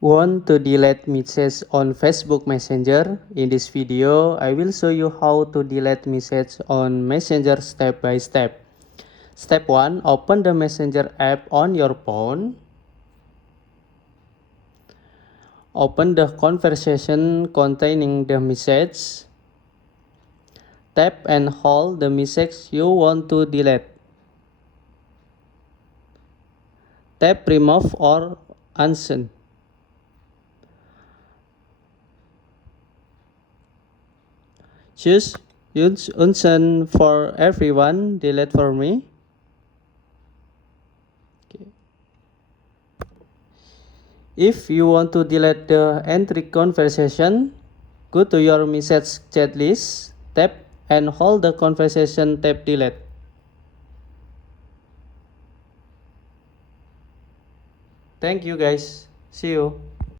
Want to delete messages on Facebook Messenger? In this video, I will show you how to delete message on Messenger step by step. Step 1. Open the Messenger app on your phone. Open the conversation containing the message. Tap and hold the message you want to delete. Tap remove or unsend. Choose use unsend for everyone, delete for me. Okay. If you want to delete the entry conversation, go to your message chat list, tap and hold the conversation tab delete. Thank you guys. See you.